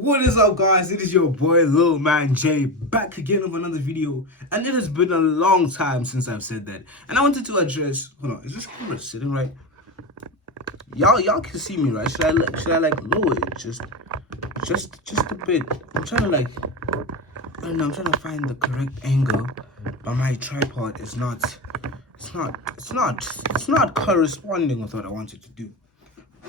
What is up, guys? It is your boy Lil Man J back again with another video, and it has been a long time since I've said that. And I wanted to address. Hold on, is this camera sitting right? Y'all can see me, right? Should I lower it just a bit? I'm trying to I don't know. I'm trying to find the correct angle, but my tripod is not. It's not corresponding with what I wanted to do.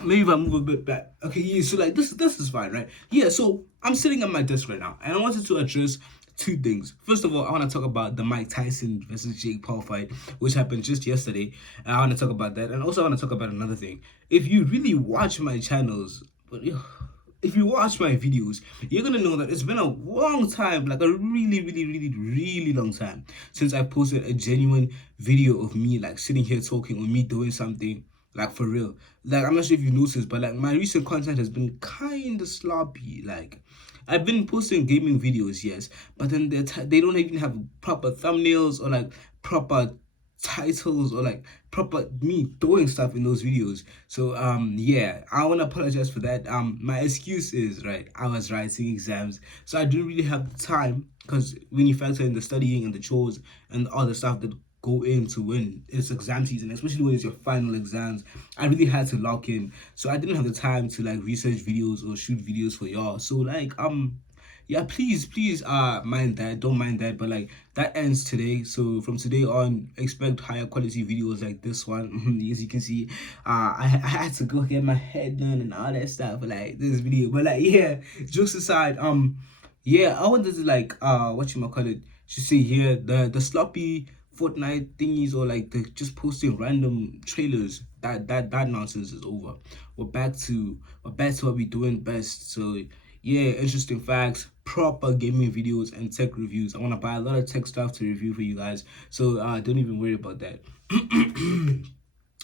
Maybe if I move a bit back. Okay, yeah, so this is fine, right? Yeah, so I'm sitting at my desk right now, and I wanted to address two things. First of all, I want to talk about the Mike Tyson versus Jake Paul fight, which happened just yesterday. And I want to talk about that, and also I want to talk about another thing. If you really watch my channels, if you watch my videos, you're gonna know that it's been a long time, like a really long time, since I posted a genuine video of me like sitting here talking or me doing something. Like, for real. Like, I'm not sure if you noticed, but like my recent content has been kind of sloppy. Like, I've been posting gaming videos, yes, but then they don't even have proper thumbnails or like proper titles or like proper me doing stuff in those videos. So yeah, I want to apologize for that. My excuse is, right, I was writing exams, so I didn't really have the time, because when you factor in the studying and the chores and all the stuff that go into when it's exam season, especially when it's your final exams, I really had to lock in, so I didn't have the time to like research videos or shoot videos for y'all. So like yeah, please mind that, don't mind that, but like that ends today. So from today on, expect higher quality videos like this one. As you can see, I had to go get my head done and all that stuff for like this video. But like, yeah, jokes aside, yeah, I wanted to like whatchamacallit, should say here, the sloppy Fortnite thingies, or like the just posting random trailers, that nonsense is over. We're back to what we're doing best. So yeah, interesting facts, proper gaming videos, and tech reviews. I want to buy a lot of tech stuff to review for you guys, so don't even worry about that.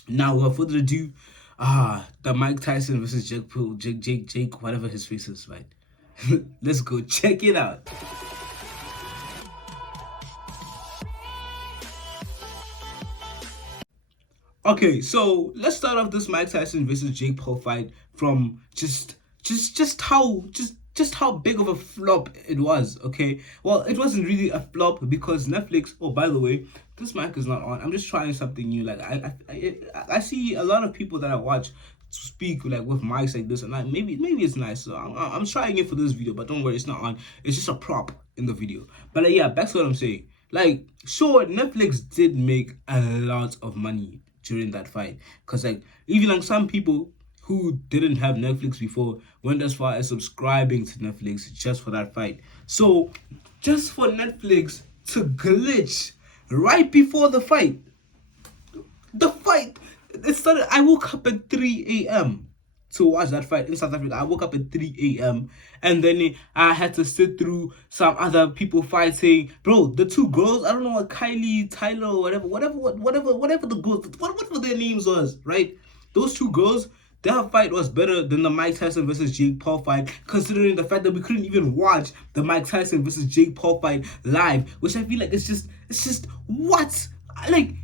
Now, without further ado, the Mike Tyson versus Jake, whatever his face is, right? Let's go check it out. Okay, so let's start off this Mike Tyson versus Jake Paul fight from just how big of a flop it was. Okay, well, it wasn't really a flop because Netflix. Oh, by the way, this mic is not on. I'm just trying something new. Like I see a lot of people that I watch speak like with mics like this, and like maybe it's nice. So I'm trying it for this video, but don't worry, it's not on. It's just a prop in the video. But like, yeah, back to what I'm saying. Like, sure, Netflix did make a lot of money during that fight, because like even like some people who didn't have Netflix before went as far as subscribing to Netflix just for that fight. So just for Netflix to glitch right before the fight, it started. I woke up at 3 a.m. to watch that fight in South Africa. I woke up at 3 a.m. and then I had to sit through some other people fighting. Bro, the two girls, I don't know what, Kylie, Tyler, or whatever the girls, whatever their names was, right? Those two girls, their fight was better than the Mike Tyson versus Jake Paul fight, considering the fact that we couldn't even watch the Mike Tyson versus Jake Paul fight live, which I feel like it's just what? Like,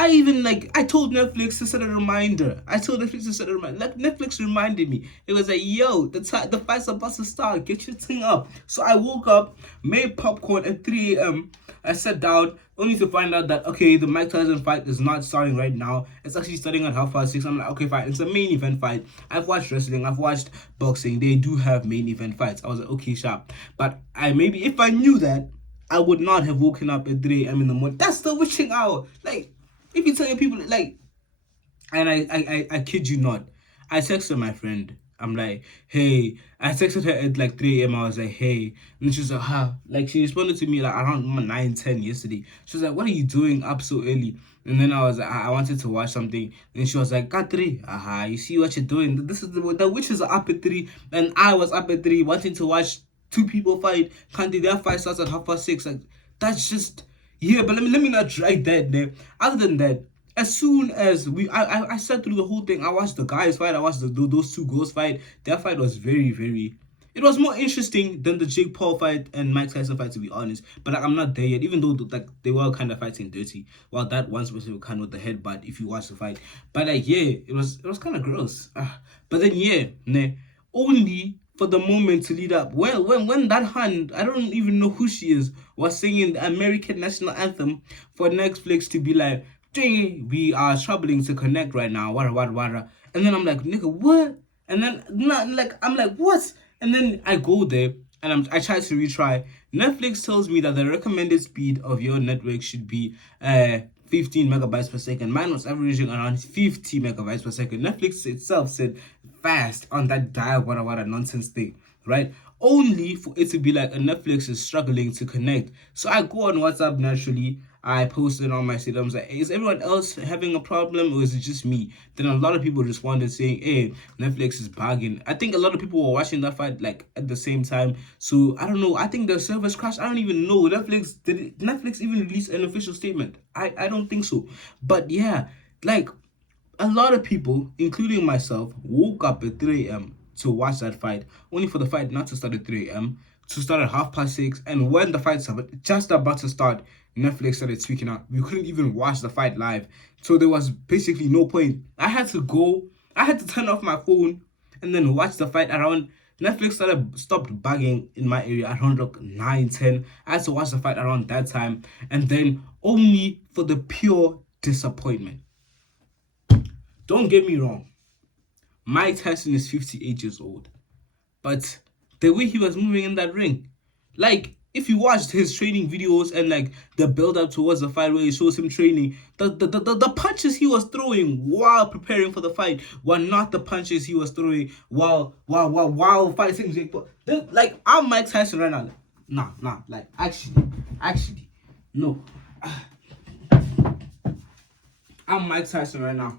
I told Netflix to set a reminder. Netflix reminded me. It was like, yo, the fight's about to start. Get your thing up. So I woke up, made popcorn at 3 a.m. I sat down, only to find out that, okay, the Mike Tyson fight is not starting right now. It's actually starting at 6:30. I'm like, okay, fine. It's a main event fight. I've watched wrestling. I've watched boxing. They do have main event fights. I was like, okay, sharp. But maybe if I knew that, I would not have woken up at 3 a.m. in the morning. That's the witching hour. Like, if you tell people, like, and I kid you not, I texted my friend. I'm like, hey, I texted her at like 3 a.m. I was like, hey, and she was like, huh. Like, she responded to me like around 9:10 yesterday. She was like, what are you doing up so early? And then I was like, I wanted to watch something. And she was like, at 3, you see what you're doing? This is the witches are up at 3, and I was up at 3 wanting to watch two people fight. Can't their fight starts at 6:30? Like, that's just. Yeah, but let me not drag that there. Other than that, as soon as I sat through the whole thing, I watched the guys fight, I watched those two girls fight. Their fight was very. It was more interesting than the Jake Paul fight and Mike Tyson fight, to be honest. But like, I'm not there yet, even though like they were kind of fighting dirty. Well, that one specific kind with the headbutt, if you watch the fight. But like, yeah, it was kind of gross. But then yeah, only for the moment to lead up. When that hand, I don't even know who she is, was singing the American national anthem for Netflix to be like, we are troubling to connect right now, wada. And then I'm like, nigga, what? And then I'm like, what? And then I go there and I try to retry. Netflix tells me that the recommended speed of your network should be 15 megabytes per second. Mine was averaging around 50 megabytes per second. Netflix itself said fast on that dial wada nonsense thing, right? Only for it to be like a Netflix is struggling to connect. So I go on WhatsApp naturally. I posted on my status like, is everyone else having a problem or is it just me? Then a lot of people responded saying, hey, Netflix is bugging. I think a lot of people were watching that fight like at the same time. So I don't know. I think the servers crashed. I don't even know. Netflix even release an official statement? I don't think so. But yeah, like a lot of people, including myself, woke up at 3 a.m. to watch that fight, only for the fight not to start at 3 a.m., to start at 6:30. And when the fight started, just about to start, Netflix started tweaking out. We couldn't even watch the fight live. So there was basically no point. I had to turn off my phone and then watch the fight around. Netflix stopped bugging in my area around like 9, 10. I had to watch the fight around that time. And then only for the pure disappointment. Don't get me wrong, Mike Tyson is 58 years old. But the way he was moving in that ring, like, if you watched his training videos and like the build up towards the fight where he shows him training, the punches he was throwing while preparing for the fight were not the punches he was throwing while fighting Jake Paul. Like, I'm Mike Tyson right now. Nah, like actually, no. I'm Mike Tyson right now.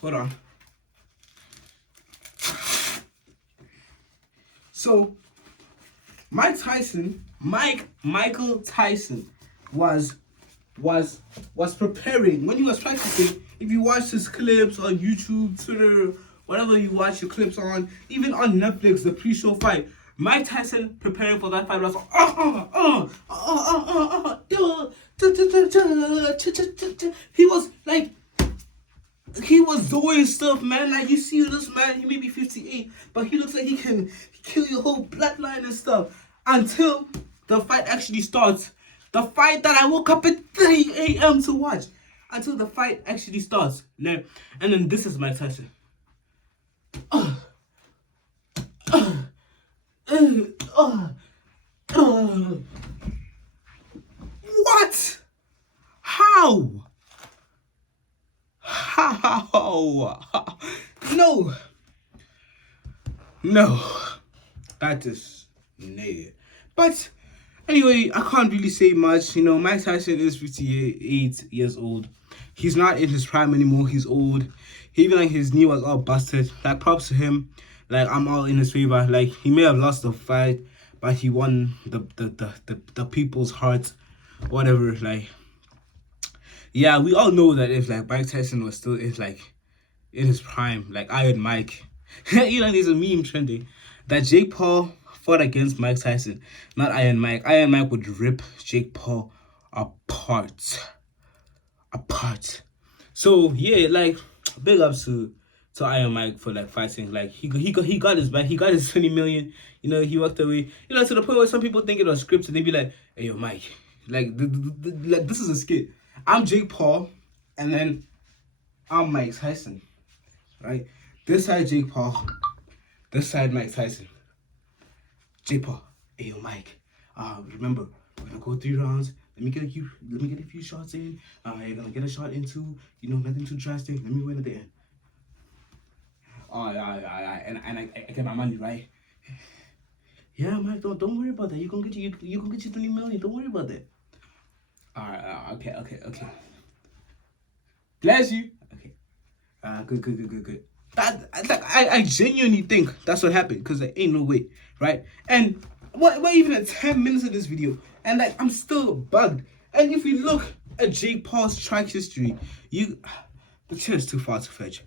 Hold on. So, Michael Tyson was preparing when he was practicing. If you watch his clips on YouTube, Twitter, whatever you watch your clips on, even on Netflix, the pre-show fight, Mike Tyson preparing for that fight was he was like, he was doing stuff, man. Like, you see this man, he may be 58, but he looks like he can kill your whole bloodline and stuff. Until the fight actually starts. The fight that I woke up at 3 a.m. to watch. Until the fight actually starts. And then this is my Tyson. What? How? No, that is negative. But anyway, I can't really say much. Mike Tyson is 58 years old. He's not in his prime anymore. He's old. Even like his knee was all busted. Like, props to him. Like, I'm all in his favor. Like, he may have lost the fight, but he won the people's hearts. Whatever. Like, yeah, we all know that if like Mike Tyson was still in his prime, like Iron Mike, there's a meme trending that Jake Paul fought against Mike Tyson, not Iron Mike. Iron Mike would rip Jake Paul apart. So yeah, like, big ups to Iron Mike for like fighting. Like, he got his back. He got his 20 million. He walked away. To the point where some people think it was scripted. They be like, hey, yo, Mike, like, like, this is a skit. I'm Jake Paul, and then I'm Mike Tyson, right? This side Jake Paul, this side Mike Tyson. Jake Paul, hey, yo, Mike, remember, we're gonna go 3 rounds. Let me get a few shots in. You're gonna get a shot in 2. Nothing too drastic. Let me win at the end. And I get my money, right? Yeah, Mike, don't worry about that. You gonna get your 20 million. Don't worry about that. Alright, okay. Bless you. Okay. Good. I genuinely think that's what happened, because there ain't no way, right? And we're even at 10 minutes of this video, and like, I'm still bugged. And if you look at Jake Paul's track history, the chair is too far to fetch,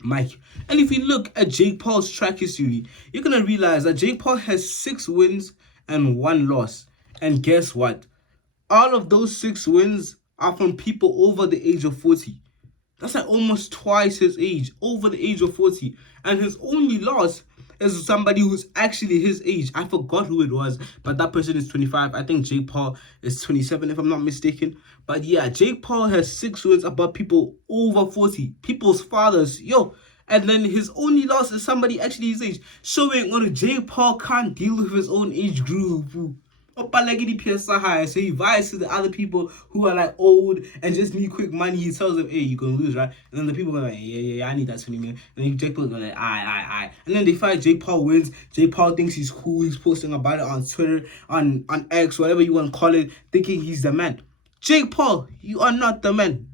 Mike. And if you look at Jake Paul's track history, you're gonna realize that Jake Paul has 6 wins and 1 loss. And guess what? All of those 6 wins are from people over the age of 40. That's like almost twice his age, over the age of 40. And his only loss is somebody who's actually his age. I forgot who it was, but that person is 25. I think Jake Paul is 27, if I'm not mistaken. But yeah, Jake Paul has 6 wins above people over 40. People's fathers. Yo. And then his only loss is somebody actually his age. Showing on Jake Paul can't deal with his own age group. So he vies to the other people who are like old and just need quick money. He tells them, hey, you're gonna lose, right? And then the people are like, yeah, I need that 20 million. And then Jake Paul goes like, aye. And then they fight, Jake Paul wins. Jake Paul thinks he's cool. He's posting about it on Twitter, on X, whatever you want to call it, thinking he's the man. Jake Paul, you are not the man.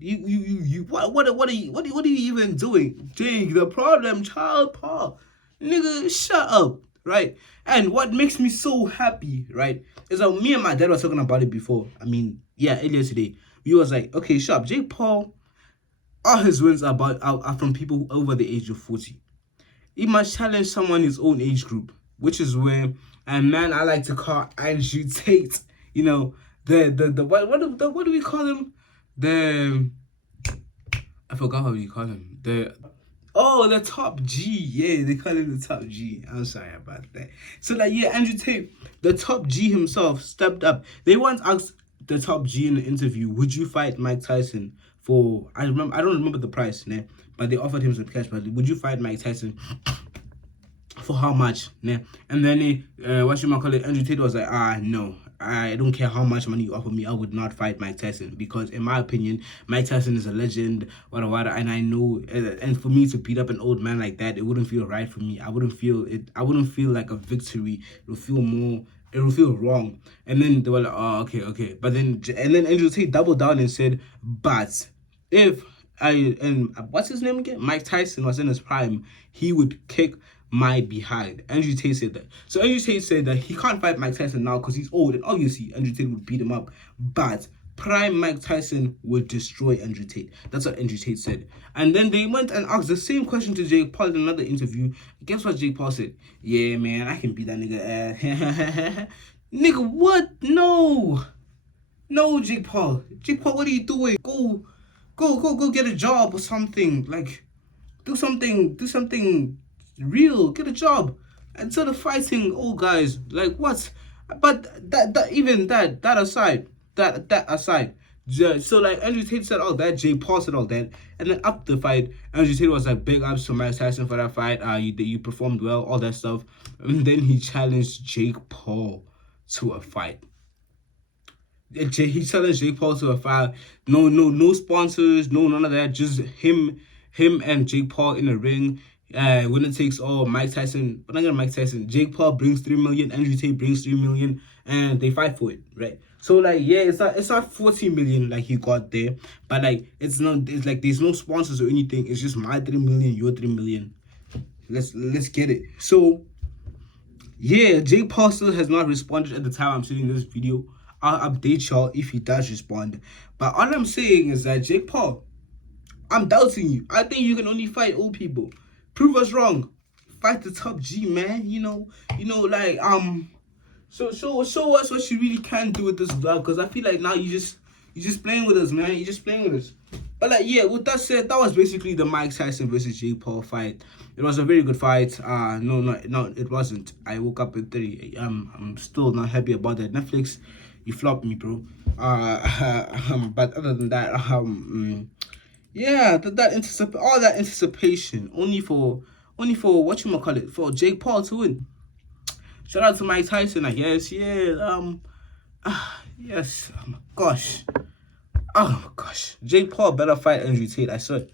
What are you even doing? Jake, the problem child, Paul. Nigga, shut up, right? And what makes me so happy, right, is that me and my dad were talking about it before. I mean, yeah, earlier today. We was like, okay, shut up. Jake Paul, all his wins are from people over the age of 40. He must challenge someone his own age group, which is where a man I like to call Andrew Tate, you know, what do we call him? I forgot how we call him. The top G. Yeah, they call him the top G. I'm sorry about that. So like, yeah, Andrew Tate, the top G himself, stepped up. They once asked the top G in the interview, would you fight Mike Tyson for, I don't remember the price, né? But they offered him some cash, but would you fight Mike Tyson for how much? Né? And then Andrew Tate was like, no. I don't care how much money you offer me, I would not fight Mike Tyson, because in my opinion, Mike Tyson is a legend, and I know, and for me to beat up an old man like that, it wouldn't feel right for me. I wouldn't feel like a victory. It would feel wrong. And then they were like, oh, okay. But then Andrew Tate doubled down and said, but if what's his name again? Mike Tyson was in his prime, he would kick my behind. Andrew Tate said that. So Andrew Tate said that he can't fight Mike Tyson now because he's old, and obviously Andrew Tate would beat him up. But prime Mike Tyson would destroy Andrew Tate. That's what Andrew Tate said. And then they went and asked the same question to Jake Paul in another interview. Guess what Jake Paul said? Yeah, man, I can beat that nigga. Nigga, what? No, Jake Paul, what are you doing? Go get a job or something. Like, do something real. Get a job instead of fighting old guys. Like, what? But that aside. So like Andrew Tate said all that, Jake Paul said all that, and then after the fight, Andrew Tate was like, big ups to Mike Tyson for that fight. You performed well, all that stuff, and then he challenged Jake Paul to a fight. He challenged Jake Paul to a fight. No sponsors, no none of that. Just him and Jake Paul in the ring. Winner takes all. Mike Tyson, but not gonna Mike Tyson. Jake Paul brings 3 million. Andrew Tate brings 3 million, and they fight for it, right? So like, yeah, it's not 40 million like he got there, but like it's like there's no sponsors or anything. It's just my 3 million, your 3 million. Let's get it. So yeah, Jake Paul still has not responded at the time I'm shooting this video. I'll update y'all if he does respond. But all I'm saying is that Jake Paul, I'm doubting you. I think you can only fight old people. Prove us wrong. Fight the top G, man. You know, like So show us what you really can do with this vlog, because I feel like now you just playing with us, man. You're just playing with us. But like, yeah, with that said, that was basically the Mike Tyson versus Jake Paul fight. It was a very good fight. No, it wasn't. I woke up at 3 a.m. I'm still not happy about that. Netflix, you flopped me, bro. But other than that, yeah, all that anticipation only for whatchamacallit, for Jake Paul to win. Shout out to Mike Tyson, I guess. Yeah, yes. Oh my gosh. Jake Paul better fight Andrew Tate, I swear.